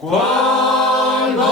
Quando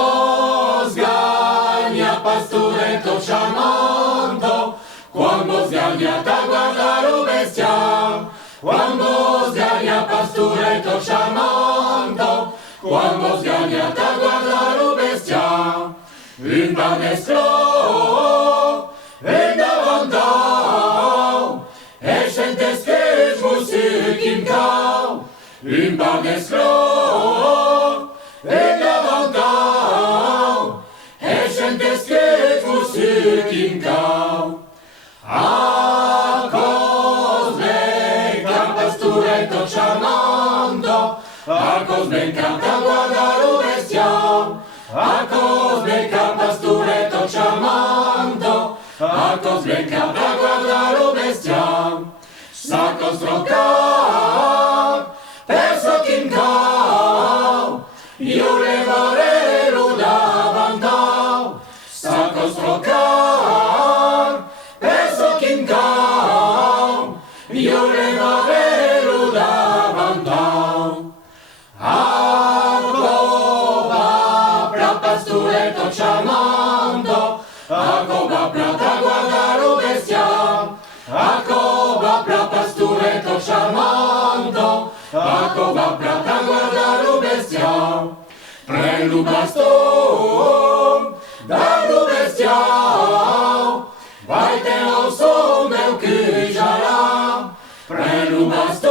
sgagna pastore to charmando, quando sgagnata guarda lo bestia, quando sgagna pastore to charmando, quando sgagnata guarda lo bestia, in banestro, in davantau, e sentes che musik im kau, in banestro, in davantau, e sentes che musik im kau. Ako zvenka pasture to charmando, ako zvenka ta guarda lo bestia, ako zvenka pasture to charmando, ako zvenka ta guarda lo bestia, sako stroka, perso kim kau, io le vorrei davantau, sako stroka, io le vorrei davantau. Ako va pra pasture to charmando, ako va pra ta guarda lo bestia, ako va pra pasture to charmando, ako va pra ta guarda lo bestia, prelubastom, da lo bestia, vai te o som meu que já lá, prelubastom.